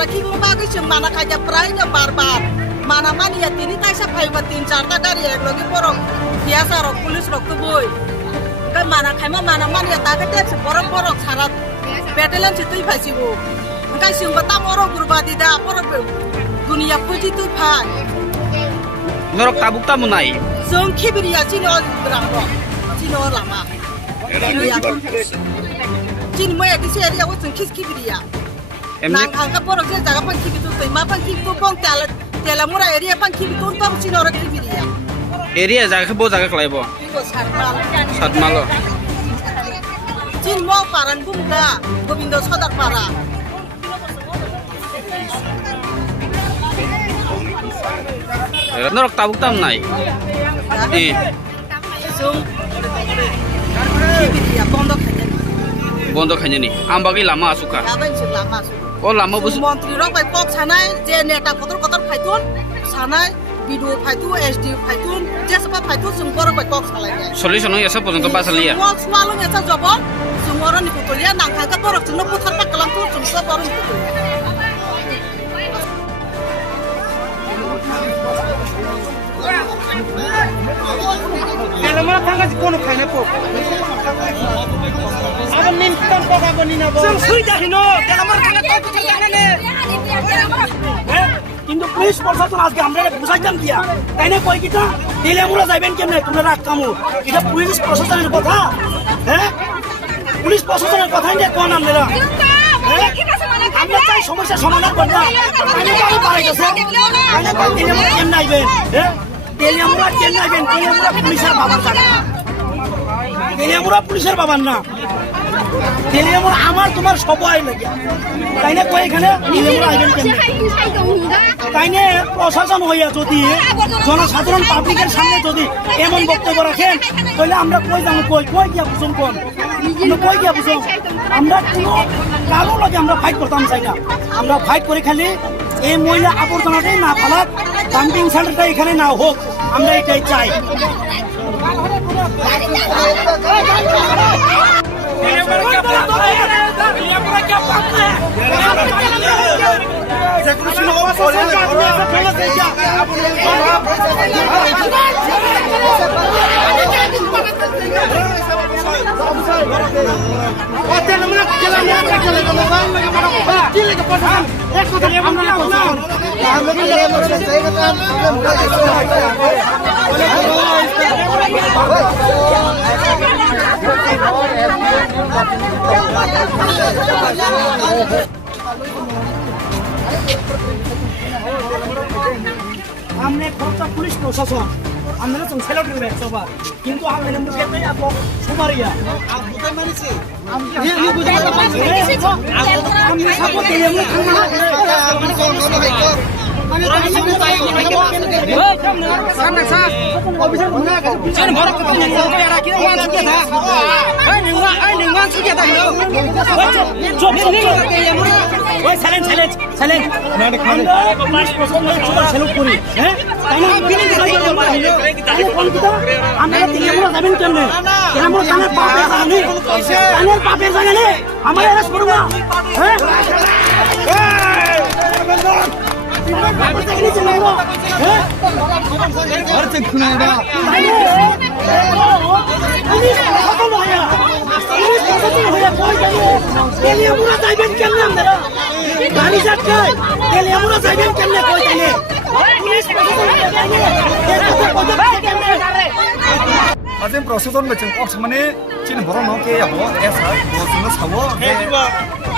Lagi bagus cuma nak aja perainya barbar. Mana mana ya tini tak sampai batin carta dari yang lagi porong biasa rok pulis rok tubuh. Kan mana mana ya tak ada seporong syarat. Betelan situ pasti bu. Enggak sih betam orang berbadi dah orang dunia puji tu pan. Norok tabuk tamu naik. Zong kibiria cini orang berang cini orang lama. Cini mau di sini aku zong kibiria. Nang angka porok saya jaga pangki itu, tema pangki itu bong tela murah area pangki itu untuk sini orang kibiria. Area jaga bo jaga kelai bo. Itu sarmal. Satmalo. Cin mau paran bumda, Gobindo Sodar para. Norok tabuk tamu naik. Zoom. Kibiria pondok aja. Pondok hanya nih. Ambagi lama suka. Laban sih lama suka. Oh lama bus. Menteri orang baik kok sanai, jeneta kotor faitun, sanai video faitun, SD faitun, jasa faitun semua orang baik kok salahnya. Solusi ya siapa untuk pasal liya. Semua lu nyata jawab, semua orang dikutulia, nangka ke orang jenuh putar pak kelam tuh semua orang dikutulia. Kalau mana tangga kono kena po. Akan minta kok apa ni nabo. Sudah hino, kalau mana tangga kau putar jangan le. কিন্তু police প্রশাসন আজকে আমরা বুঝাইতাম দিয়া তাই না কই কিটা দিলে আমরা যাইবেন কেমনে তোমরা রাখ কামু এটা পুলিশ প্রশাসনের কথা হ্যাঁ পুলিশ প্রশাসনের কথা নিয়ে কোন আমরা আমরা চাই সমস্যা সমাধান করতাম তাই না পারে গেছে তাই না কই দিলে আমরা কেমনে আইবেন হ্যাঁ দিলে আমরা কেমনে আইবেন দিলে আমরা পুলিশের বাবার জায়গা দিলে আমরা পুলিশের বাবার না দিলে আমরা আমার তোমার সবাই লাগে তাই না কই এখানে দিলে আমরা আইবেন কেমনে তাই না প্রশাসন হইয়া যদি জনসাধারণ পাবলিকের সামনে যদি এমন বক্তব্য রাখেন তাহলে আমরা কই যাবো কই গিয়া বুঝুন কোন আমরা কই গিয়া বুঝুন আমরা কোনো কারো লাগে আমরা ফাইট করতাম চাই না আমরা ফাইট করে খালি এই মহিলা আবর্জনাটাই না ফালাক ডাম্পিং সেন্টারটা এখানে না হোক আমরা এটাই চাই हमने खोटा पुलिस प्रशासन আমরা তো ছেলে করে সবার কিন্তু আমাদের মুখে তো এত সুমারিয়া आप बुझाই মারিছে আমি বুঝাই মারিছে আমি সাপোর্ট দিই আমরা আমি কোন কোন ভাইকো মানে আমি তাই ওই সামনে সাস অফিসার ভুনা চেন ভরক তো নিয়ে যাও यार কি ওয়ান সুকে থা এই নিওয়ান সুকে থা হলো চুপ নিয়ে আমরা ওই সাইলেন্ট মানে আমরা পুলিশ প্রশাসনের ছোট সেলুট করি হ্যাঁ তাই না বিনে দিই আমরা দিলে আমরা যাবেন কেমনে আমরা কানের পাপের জায়গা নেই আমরা অ্যারেস্ট করব হ্যাঁ Azim prosedur macam kok semuanya cina borong no ke ya ho, esa, borong sawo.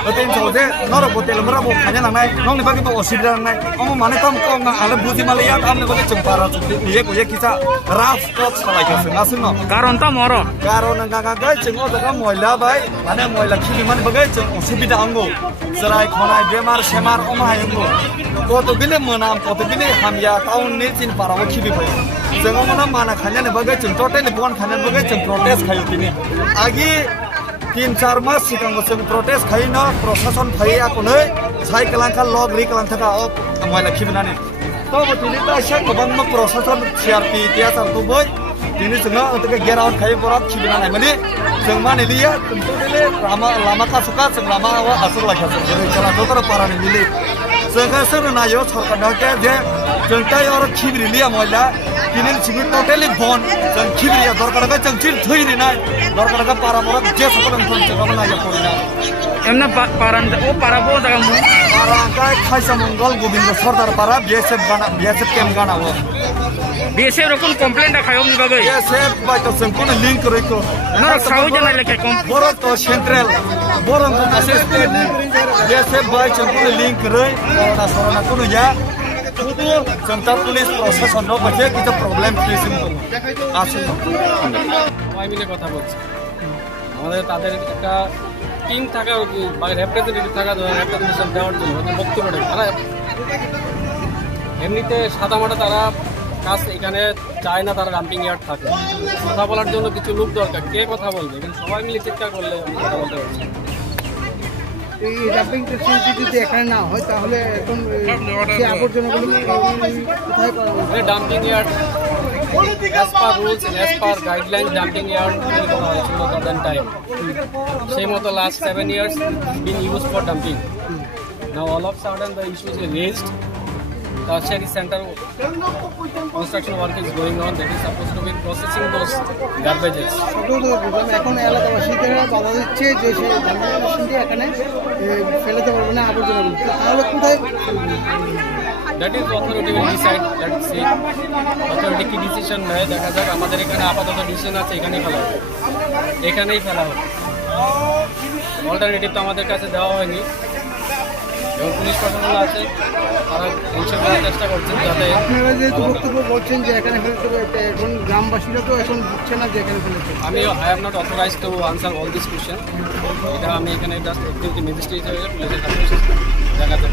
Betul saja, nor betul mereka mau hanya nangai, nong ni bagi bawa osir nangai, kamu mana kamu kau nggak ada buzi Malaysia, kamu bagi cempara cuci, dia kita raf kok salah kita ngasih no. কারণটা মর Karena nggak gay cengok tak moila bay, mana moila kiri mana bagi ceng osir bida anggo, serai khonai bemar semar omah anggo. Kau tu bila menam, kau tu bila hamya tahun ni cin para mau kiri bay. Cengok mana hanya ni bagi ceng total ni bukan hanya bagi ceng protes kayu ini. Agi 3-4 मास सिगां जों protest खायनो प्रशासन फायाखौनो साइकेलांखा लग रिकलां थाखा मैला खिबनानै तो दिनै दा एसे गोबां प्रशासन सिआरपि टिएसआर खौबो दिनै जोङो ओतके गेट आउट खायो बराद खिबनानै माने जों माने लिया टोटली लामा कासुका जों लामा आसुर लाखा जों खेला दतर पारानि मिलि जोङो सोर नायो सरकारनो जे जों ताय आरो खिबरि लिया मैला दिनै सिबि टोटली बन जों खिबरिया दरकारखौ जों थिर थैनि नाय दरकारखौ पारा बराद जे सकल ओनसोल जोङो नायो फरिना এমনি পারান ও পারাবো জায়গা पारा आंखाय खायसा मंगल गोविंद सरदार पारा बिएसएफ कैम्प गानावो বিএসএফ রকম কমপ্লেন দেখায় নি বাগে बिएसएफ बाइक जों कोनो लिंक रैको না সাউ জানাই লেখা কম बर' तो सेन्ट्रेल बर' तो गासै स्टेट बिएसएफ बाइक जों कोनो लिंक रै करना सरना कोनो या শুধু জনতা পুলিশ প্রশাসন মধ্যে কিছু প্রবলেম ফেসিং আসুন সবাই মিলে কথা বলছি আমাদের তাদের একটা টিম থাকা বা রিপ্রেজেন্টেটিভ থাকা রিপ্রেজেন্টেশন দেওয়ার জন্য ওদের বক্তব্যটা তারা এমনিতে সাদামাটা তারা কাজ এখানে চায় না, তারা ডাম্পিং ইয়ার্ড থাকে। কথা বলার জন্য কিছু লোক দরকার, কে কথা বলবে? কিন্তু সবাই মিলে চিৎকার করলে আমি কথা বলতে পারছি। এই ডাম্পিং ফেসিলিটি যদি এখানে না হয় তাহলে এখন সেই আবর্জনাগুলো কোথায় করা হবে? Dumping yard as per rules as per guideline dumping yard তৈরি করা হয়েছিল দ্যান টাইম। সেই মতো last 7 years bin use for dumping. Now all of sudden the issues is raised. Tertiary center construction work is going on, that is supposed to be processing those garbages. এখন এলাকাবাসীদের বাধা দিচ্ছে যে সেই dumping মেশিনটি এখানে ফেলতে পারবে না আবর্জনাগুলো, তাহলে কোথায়? That is authority will decide, let's see authority কি ডিসিশন নেয় দেখা যাক। আমাদের এখানে আপাতত ডিসিশন আছে এখানেই ফেলা হবে, এখানেই ফেলা হবে। অল্টারনেটিভ তো আমাদের কাছে দেওয়া হয়নি এবং পুলিশ প্রশাসন আছে, তারা এনশিওর করার চেষ্টা করছেন যাতে। আপনারা যেহেতু বক্তব্য বলছেন যে এখানে ফেলতে এখন গ্রামবাসীরা তো এখন বুঝছে না যে এখানে ফেলেছে। আমি I am not authorize to answer all this question. এটা আমি এখানে জাস্ট ম্যাজিস্ট্রেট হিসেবে পুলিশের কাছে দেখাতে